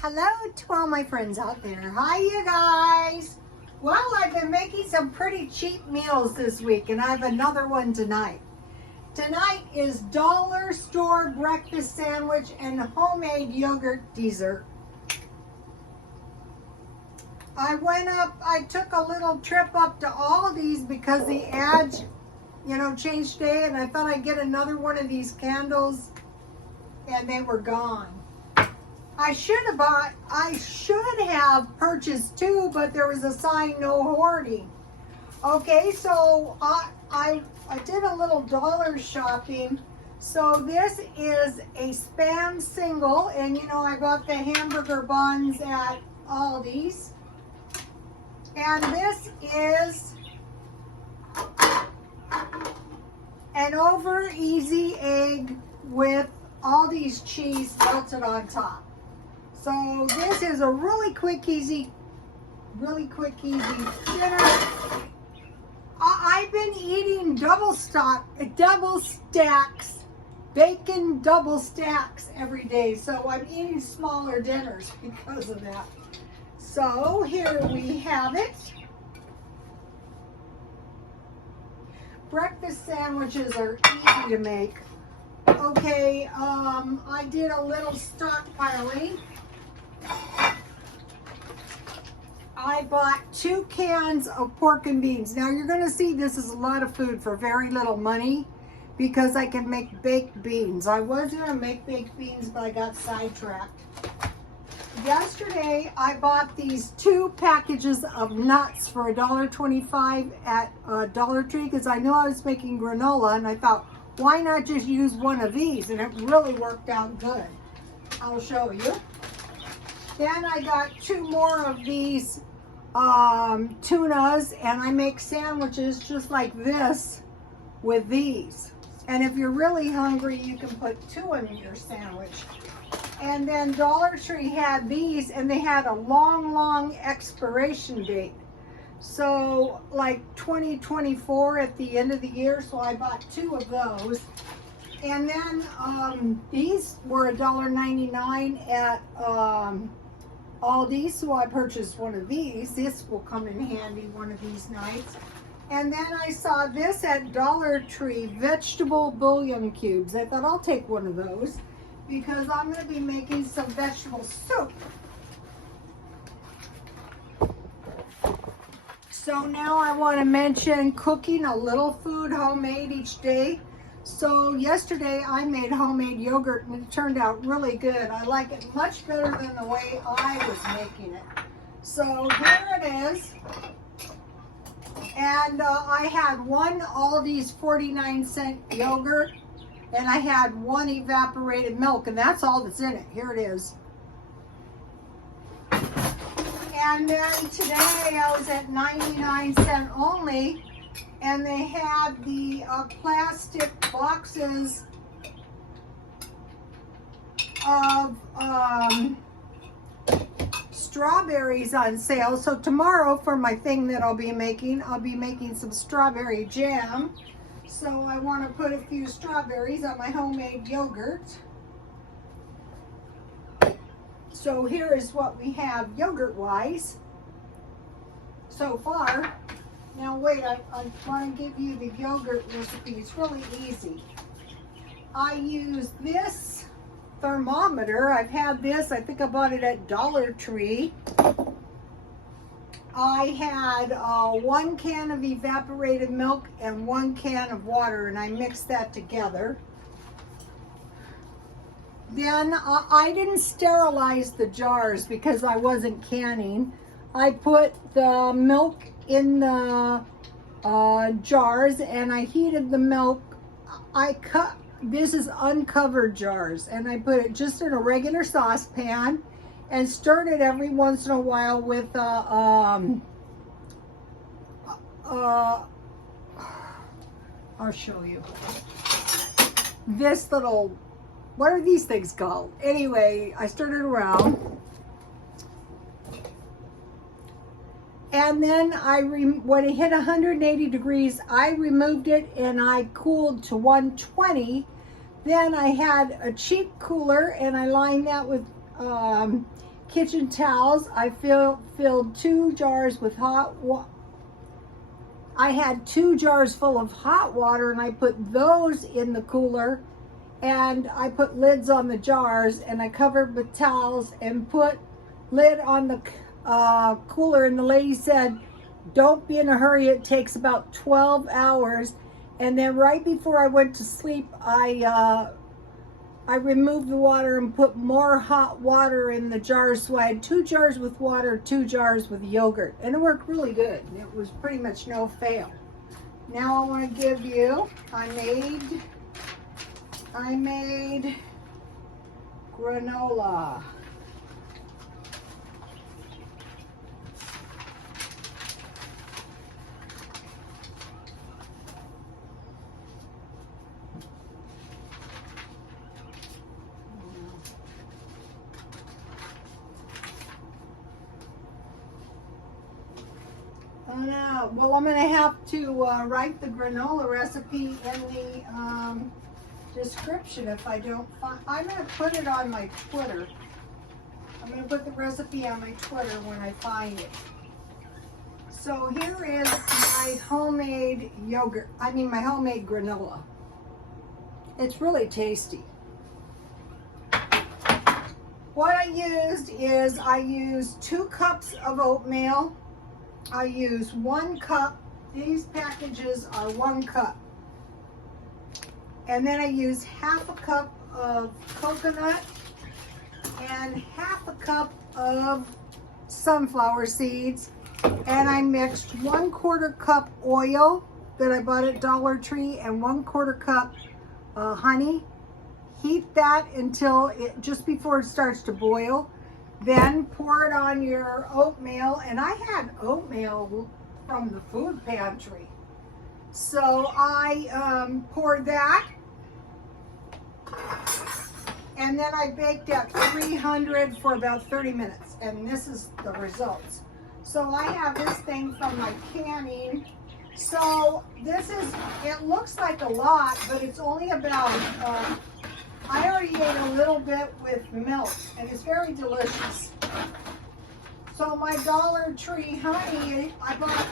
Hello to all my friends out there. Hi, you guys. Well, I've been making some pretty cheap meals this week, and I have another one tonight. Tonight is dollar store breakfast sandwich and homemade yogurt dessert. I took a little trip up to Aldi's because the ads, changed today, and I thought I'd get another one of these candles, and they were gone. I should have purchased two, but there was a sign, no hoarding. Okay, so I did a little dollar shopping. So this is a Spam single, and I got the hamburger buns at Aldi's. And this is an over easy egg with Aldi's cheese melted on top. So this is a really quick, easy dinner. I've been eating double stacks, bacon double stacks every day. So I'm eating smaller dinners because of that. So here we have it. Breakfast sandwiches are easy to make. Okay, I did a little stockpiling. I bought 2 cans of pork and beans. Now you're going to see this is a lot of food for very little money because I can make baked beans. I was going to make baked beans, but I got sidetracked. Yesterday I bought these 2 packages of nuts for $1.25 at Dollar Tree because I knew I was making granola, and I thought, why not just use one of these? And it really worked out good. I'll show you. Then I got 2 more of these tunas, and I make sandwiches just like this with these. And if you're really hungry, you can put 2 in your sandwich. And then Dollar Tree had these, and they had a long expiration date. So like 2024 at the end of the year, so I bought 2 of those. And then these were $1.99 at Aldi, so I purchased one of these. This will come in handy one of these nights. And then I saw this at Dollar Tree, vegetable bouillon cubes. I thought I'll take one of those because I'm going to be making some vegetable soup. So now I want to mention cooking a little food homemade each day. So yesterday I made homemade yogurt, and it turned out really good. I like it much better than the way I was making it. So here it is. And I had one Aldi's 49-cent yogurt, and I had 1 evaporated milk, and that's all that's in it. Here it is. And then today I was at 99-cent only, and they had the plastic boxes of strawberries on sale. So tomorrow for my thing that I'll be making some strawberry jam. So I want to put a few strawberries on my homemade yogurt. So here is what we have yogurt-wise so far. Now wait, I want to give you the yogurt recipe. It's really easy. I use this thermometer. I've had this, I think I bought it at Dollar Tree. I had 1 can of evaporated milk and 1 can of water, and I mixed that together. Then I didn't sterilize the jars because I wasn't canning. I put the milk in the jars, and I heated the milk. This is uncovered jars, and I put it just in a regular saucepan and stirred it every once in a while with I'll show you. This little, what are these things called? Anyway, I stirred it around. And then when it hit 180 degrees, I removed it and I cooled to 120. Then I had a cheap cooler and I lined that with kitchen towels. I filled 2 jars with hot water. I had 2 jars full of hot water, and I put those in the cooler, and I put lids on the jars, and I covered with towels and put lid on the cooler. And the lady said, don't be in a hurry, it takes about 12 hours. And then right before I went to sleep, I removed the water and put more hot water in the jars. So I had 2 jars with water, 2 jars with yogurt, and it worked really good. It was pretty much no fail. Now I want to give you, I made granola. Well, I'm going to have to write the granola recipe in the description if I don't find. I'm going to put it on my Twitter. I'm going to put the recipe on my Twitter when I find it. So here is my homemade yogurt. My homemade granola. It's really tasty. What I used 2 cups of oatmeal. I use 1 cup. These packages are 1 cup. And then I use half a cup of coconut and half a cup of sunflower seeds. And I mixed 1/4 cup oil that I bought at Dollar Tree and 1/4 cup honey. Heat that until just before it starts to boil. Then pour it on your oatmeal, and I had oatmeal from the food pantry. So I poured that, and then I baked at 300 for about 30 minutes, and this is the results. So I have this thing from my canning. So it looks like a lot, but it's only about, I already ate a little bit with milk, and it's very delicious. So my Dollar Tree honey, I bought,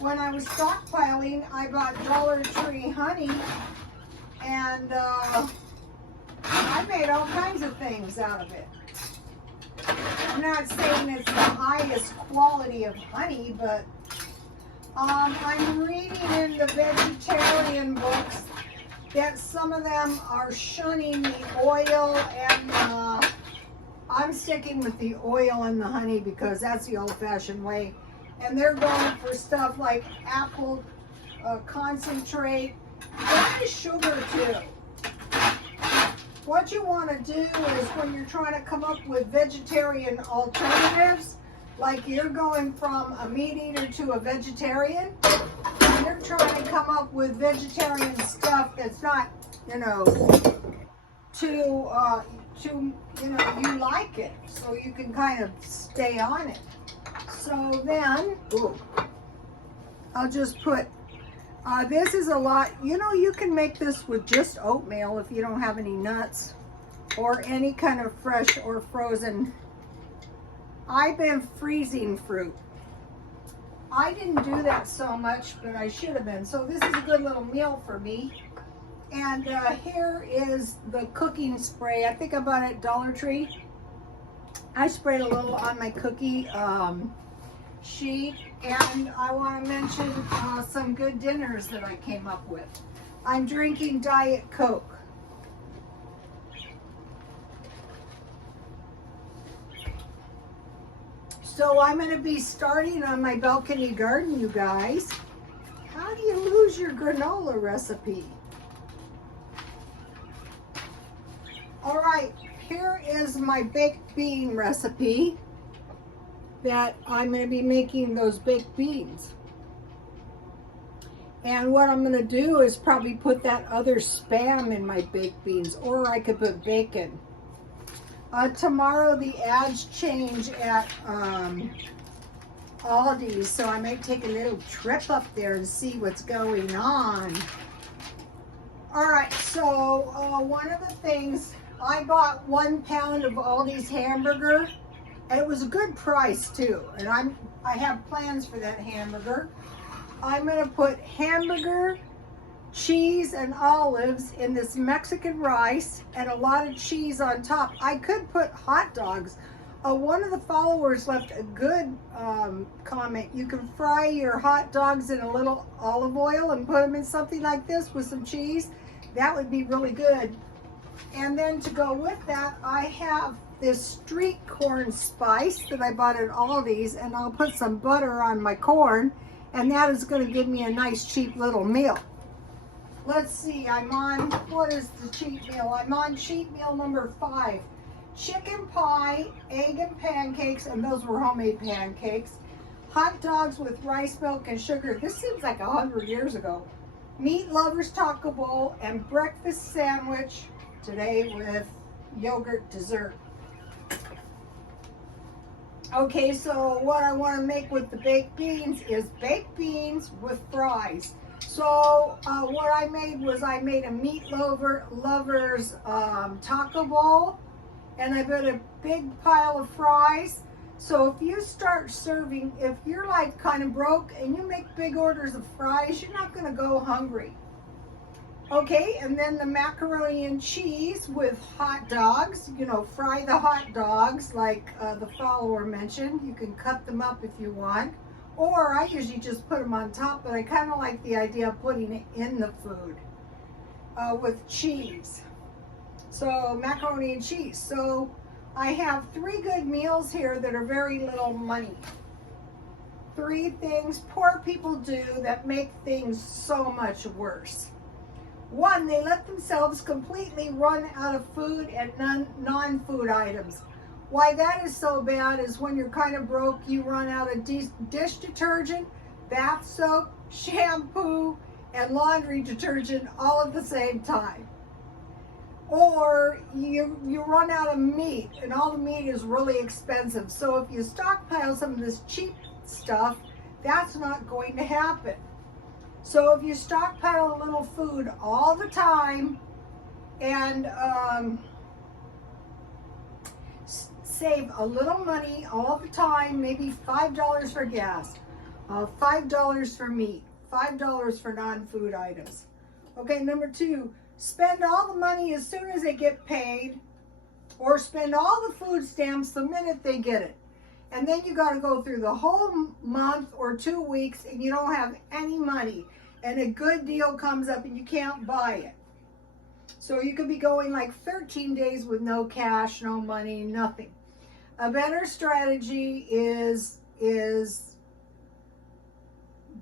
when I was stockpiling, I bought Dollar Tree honey, and I made all kinds of things out of it. I'm not saying it's the highest quality of honey, but I'm reading in the vegetarian books that some of them are shunning the oil, and I'm sticking with the oil and the honey because that's the old-fashioned way. And they're going for stuff like apple concentrate. There is sugar too. What you want to do is when you're trying to come up with vegetarian alternatives, like you're going from a meat eater to a vegetarian, you're trying to come up with vegetarian stuff that's not, you like it, so you can kind of stay on it. So then, I'll just put, this is a lot, you can make this with just oatmeal if you don't have any nuts or any kind of fresh or frozen. I've been freezing fruit. I didn't do that so much, but I should have been. So this is a good little meal for me. And here is the cooking spray. I think I bought it at Dollar Tree. I sprayed a little on my cookie sheet. And I want to mention some good dinners that I came up with. I'm drinking Diet Coke. So I'm going to be starting on my balcony garden, you guys. How do you lose your granola recipe? All right, here is my baked bean recipe that I'm going to be making those baked beans. And what I'm going to do is probably put that other Spam in my baked beans, or I could put bacon. Tomorrow the ads change at Aldi's, so I may take a little trip up there and see what's going on. All right, so one of the things, I bought 1 pound of Aldi's hamburger, And it was a good price too. And I have plans for that hamburger. I'm gonna put hamburger, cheese, and olives in this Mexican rice and a lot of cheese on top. I could put hot dogs. One of the followers left a good comment. You can fry your hot dogs in a little olive oil and put them in something like this with some cheese. That would be really good. And then to go with that, I have this street corn spice that I bought at Aldi's, and I'll put some butter on my corn, and that is going to give me a nice cheap little meal. Let's see, I'm on, what is the cheat meal? I'm on cheat meal number 5. Chicken pie, egg and pancakes, and those were homemade pancakes. Hot dogs with rice, milk, and sugar. This seems like 100 years ago. Meat lovers taco bowl and breakfast sandwich today with yogurt dessert. Okay, so what I want to make with the baked beans is baked beans with fries. So what I made was I made a meat lover's taco bowl, and I put a big pile of fries. So if you start serving, if you're like kind of broke and you make big orders of fries, you're not going to go hungry. Okay, and then the macaroni and cheese with hot dogs. You know, fry the hot dogs like the follower mentioned. You can cut them up if you want. Or I usually just put them on top, but I kind of like the idea of putting it in the food with cheese. So macaroni and cheese. So I have 3 good meals here that are very little money. 3 things poor people do that make things so much worse. 1, they let themselves completely run out of food and non-food items. Why that is so bad is when you're kind of broke, you run out of dish detergent, bath soap, shampoo, and laundry detergent all at the same time. Or you run out of meat, and all the meat is really expensive. So if you stockpile some of this cheap stuff, that's not going to happen. So if you stockpile a little food all the time and save a little money all the time, maybe $5 for gas, $5 for meat, $5 for non-food items. Okay, number 2, spend all the money as soon as they get paid, or spend all the food stamps the minute they get it. And then you got to go through the whole month or 2 weeks and you don't have any money, and a good deal comes up and you can't buy it. So you could be going like 13 days with no cash, no money, nothing. A better strategy is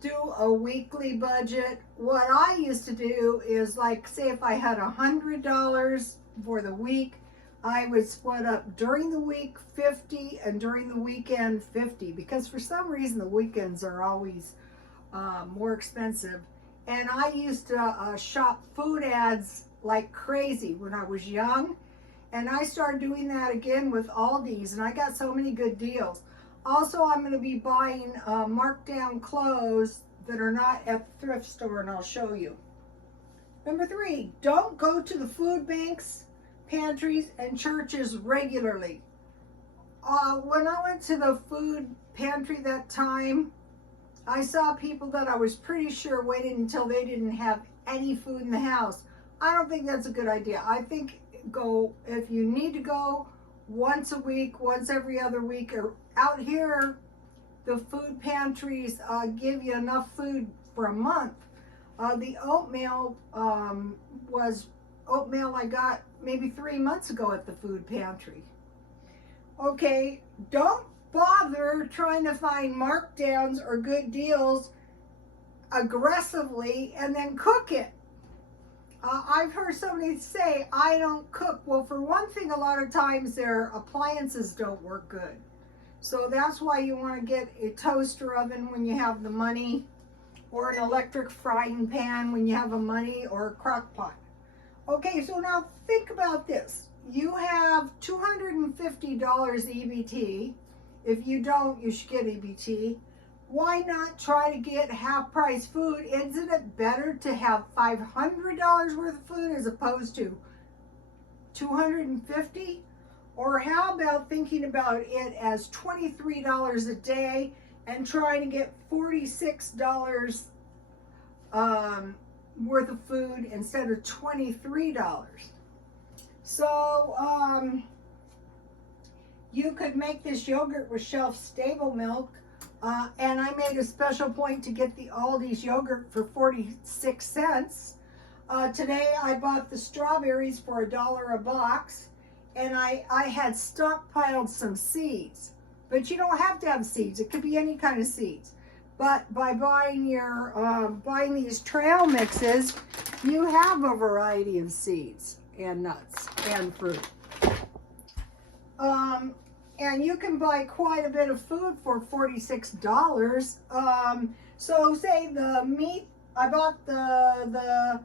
do a weekly budget. What I used to do is, like, say if I had $100 for the week, I would split up during the week 50 and during the weekend 50, because for some reason the weekends are always more expensive. And I used to shop food ads like crazy when I was young, and I started doing that again with Aldi's, and I got so many good deals. Also, I'm going to be buying markdown clothes that are not at the thrift store, and I'll show you. Number 3, don't go to the food banks, pantries, and churches regularly. When I went to the food pantry that time, I saw people that I was pretty sure waited until they didn't have any food in the house. I don't think that's a good idea. I think go, if you need to go, once a week, once every other week. Or out here, the food pantries give you enough food for a month. The oatmeal was oatmeal I got maybe 3 months ago at the food pantry. Okay, don't bother trying to find markdowns or good deals aggressively and then cook it. I've heard somebody say, I don't cook. Well, for one thing, a lot of times their appliances don't work good. So that's why you want to get a toaster oven when you have the money, or an electric frying pan when you have the money, or a crock pot. Okay, so now think about this. You have $250 EBT. If you don't, you should get EBT. Why not try to get half-price food? Isn't it better to have $500 worth of food as opposed to $250? Or how about thinking about it as $23 a day and trying to get $46 worth of food instead of $23. So you could make this yogurt with shelf-stable milk. And I made a special point to get the Aldi's yogurt for 46 cents. Today I bought the strawberries for $1 a box, and I had stockpiled some seeds. But you don't have to have seeds. It could be any kind of seeds. But by buying buying these trail mixes, you have a variety of seeds and nuts and fruit. And you can buy quite a bit of food for $46. So say the meat, I bought the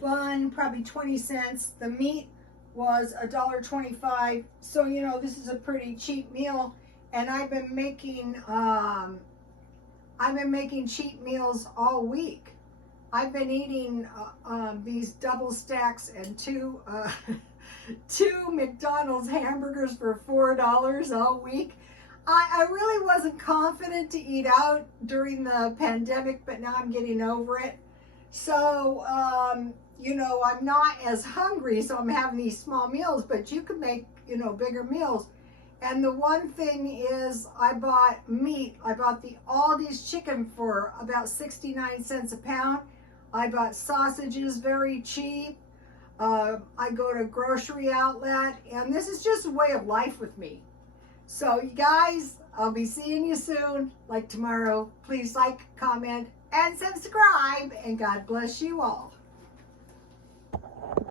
bun, probably 20 cents. The meat was $1.25. So, you know, this is a pretty cheap meal. And I've been making cheap meals all week. I've been eating these double stacks and two McDonald's hamburgers for $4 all week. I really wasn't confident to eat out during the pandemic, but now I'm getting over it. So, you know, I'm not as hungry, so I'm having these small meals, but you can make, you know, bigger meals. And the one thing is I bought meat. I bought the Aldi's chicken for about 69 cents a pound. I bought sausages very cheap. I go to a grocery outlet, and this is just a way of life with me. So you guys, I'll be seeing you soon, like tomorrow. Please like, comment, and subscribe, and God bless you all.